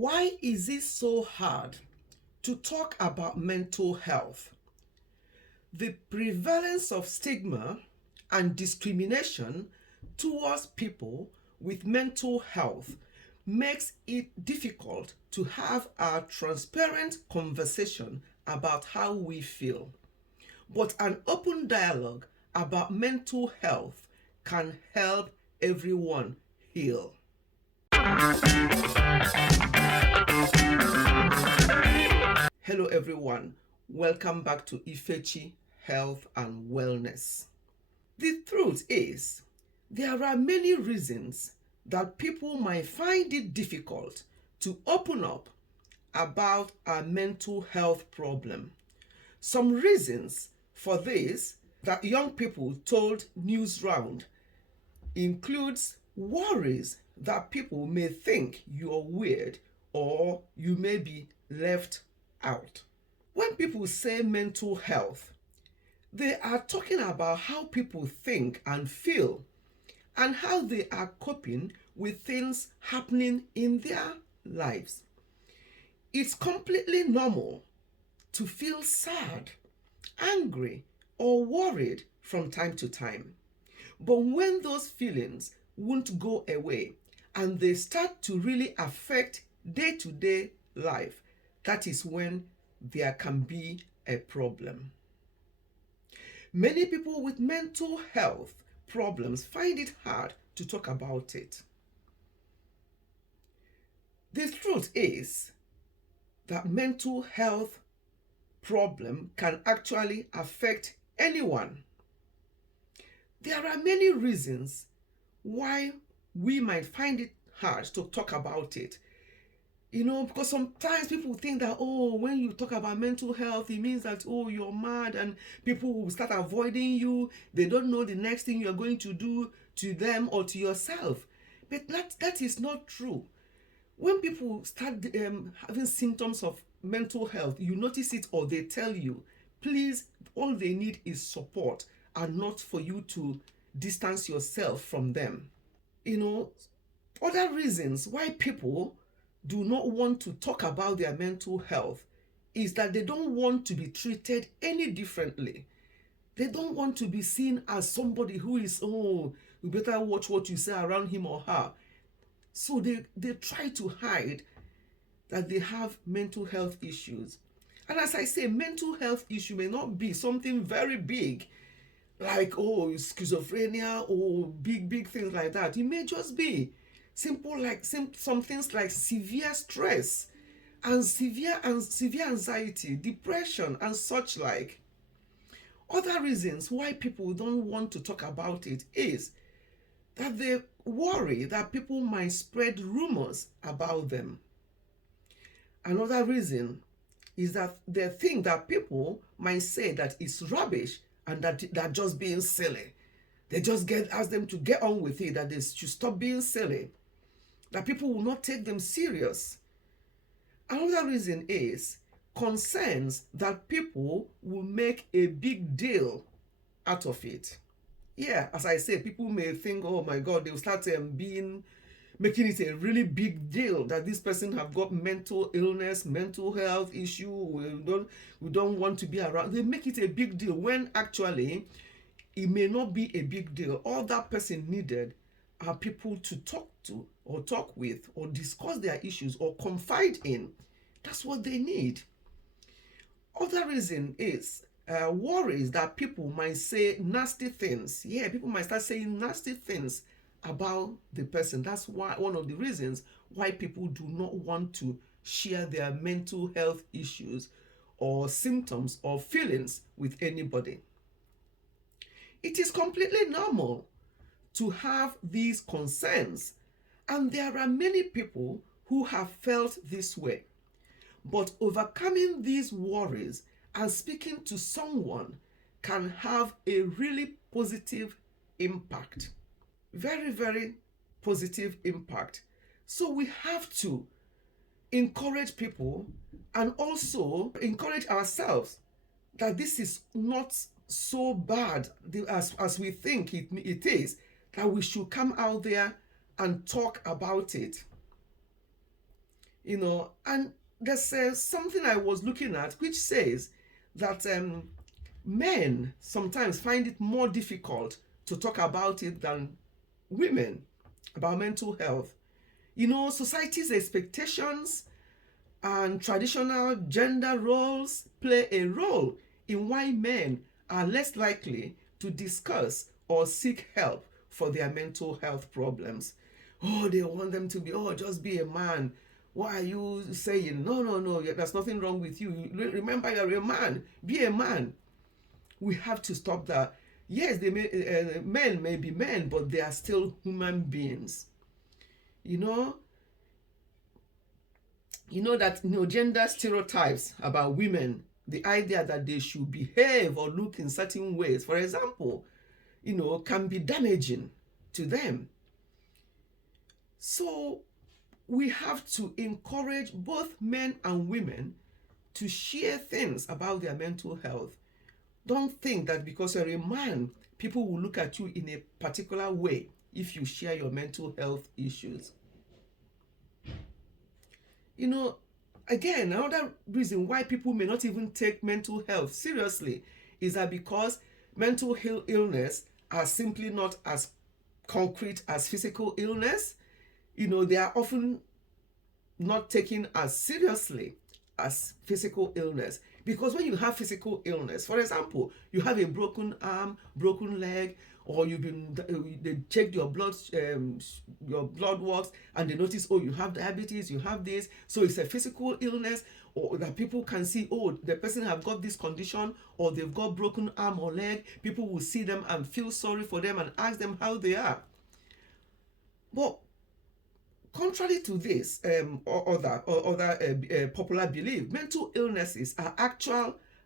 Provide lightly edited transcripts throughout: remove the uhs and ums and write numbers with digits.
Why is it so hard to talk about mental health? The prevalence of stigma and discrimination towards people with mental health makes it difficult to have a transparent conversation about how we feel. But an open dialogue about mental health can help everyone heal. Hello everyone, welcome back to Ifechi Health and Wellness. The truth is, there are many reasons that people might find it difficult to open up about a mental health problem. Some reasons for this that young people told Newsround includes worries that people may think you're weird or you may be left out. When people say mental health, they are talking about how people think and feel and how they are coping with things happening in their lives. It's completely normal to feel sad, angry, or worried from time to time. But when those feelings won't go away and they start to really affect day-to-day life, that is when there can be a problem. Many people with mental health problems find it hard to talk about it. The truth is that mental health problem can actually affect anyone. There are many reasons why we might find it hard to talk about it. Because sometimes people think that, when you talk about mental health, it means that, you're mad and people will start avoiding you. They don't know the next thing you're going to do to them or to yourself. But that is not true. When people start having symptoms of mental health, you notice it or they tell you, please, all they need is support and not for you to distance yourself from them. Other reasons why people do not want to talk about their mental health is that they don't want to be treated any differently. They don't want to be seen as somebody who is, you better watch what you say around him or her. So they try to hide that they have mental health issues. And as I say, mental health issue may not be something very big, like, schizophrenia or big things like that. It may just be simple, like some things like severe stress and severe anxiety, depression, and such like. Other reasons why people don't want to talk about it is that they worry that people might spread rumors about them. Another reason is that they think that people might say that it's rubbish and that they're just being silly. They just ask them to get on with it, that they should stop being silly, that people will not take them serious. Another reason is concerns that people will make a big deal out of it. Yeah, as I say, people may think, oh my God, they'll start making it a really big deal that this person have got mental illness, mental health issue, we don't want to be around. They make it a big deal when actually it may not be a big deal. All that person needed are people to talk to or talk with or discuss their issues or confide in. That's what they need. Other reason is worries that people might say nasty things. Yeah, people might start saying nasty things about the person. That's why one of the reasons why people do not want to share their mental health issues or symptoms or feelings with anybody. It is completely normal to have these concerns, and there are many people who have felt this way. But overcoming these worries and speaking to someone can have a really positive impact. Very, very positive impact. So we have to encourage people and also encourage ourselves that this is not so bad as we think it is, that we should come out there and talk about it. And there's something I was looking at which says that men sometimes find it more difficult to talk about it than women, about mental health. Society's expectations and traditional gender roles play a role in why men are less likely to discuss or seek help for their mental health problems. Oh, they want them to be, oh, just be a man. Why are you saying, no, no, no, there's nothing wrong with you? Remember, you're a man. Be a man. We have to stop that. Yes, men may be men, but they are still human beings. You know that gender stereotypes about women, the idea that they should behave or look in certain ways, for example, can be damaging to them. So we have to encourage both men and women to share things about their mental health. Don't think that because you're a man, people will look at you in a particular way if you share your mental health issues. Again, another reason why people may not even take mental health seriously is that because mental illness are simply not as concrete as physical illness, they are often not taken as seriously as physical illness. Because when you have physical illness, for example, you have a broken arm, broken leg, or they checked your blood works and they notice, oh, you have diabetes, you have this, so it's a physical illness, or that people can see, oh, the person have got this condition, or they've got broken arm or leg. People will see them and feel sorry for them and ask them how they are. But contrary to this or other popular belief, mental illnesses are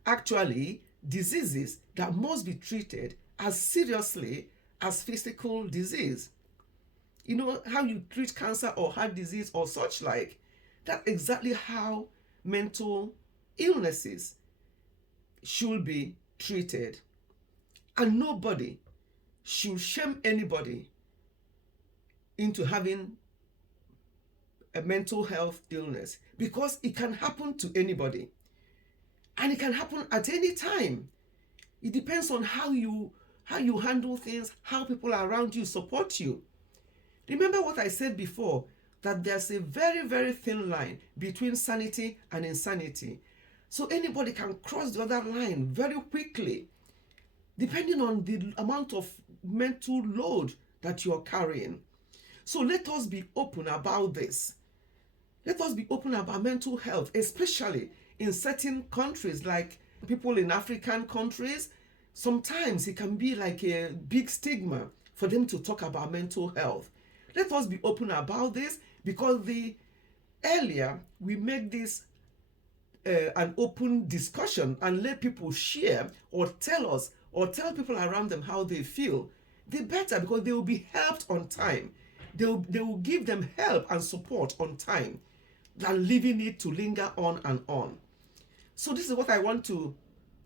actually diseases that must be treated as seriously as physical disease. How you treat cancer or heart disease or such like, that's exactly how mental illnesses should be treated. And nobody should shame anybody into having a mental health illness, because it can happen to anybody and it can happen at any time. It depends on how you handle things, how people around you support you. Remember what I said before, that there's a very, very thin line between sanity and insanity. So anybody can cross the other line very quickly, depending on the amount of mental load that you're carrying. So let us be open about this. Let us be open about mental health, especially in certain countries, like people in African countries. Sometimes it can be like a big stigma for them to talk about mental health. Let us be open about this, because the earlier we make this an open discussion and let people share or tell us or tell people around them how they feel, the better, because they will be helped on time. They will give them help and support on time, than leaving it to linger on and on. So this is what I want to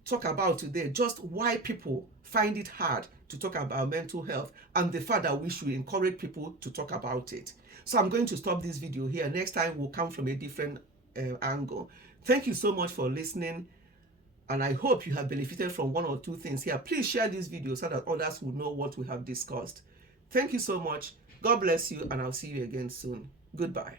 talk about today, just why people find it hard to talk about mental health, and the fact that we should encourage people to talk about it. So I'm going to stop this video here. Next time we'll come from a different angle. Thank you so much for listening, and I hope you have benefited from one or two things here. Please share this video so that others will know what we have discussed. Thank you so much. God bless you, and I'll see you again soon. Goodbye.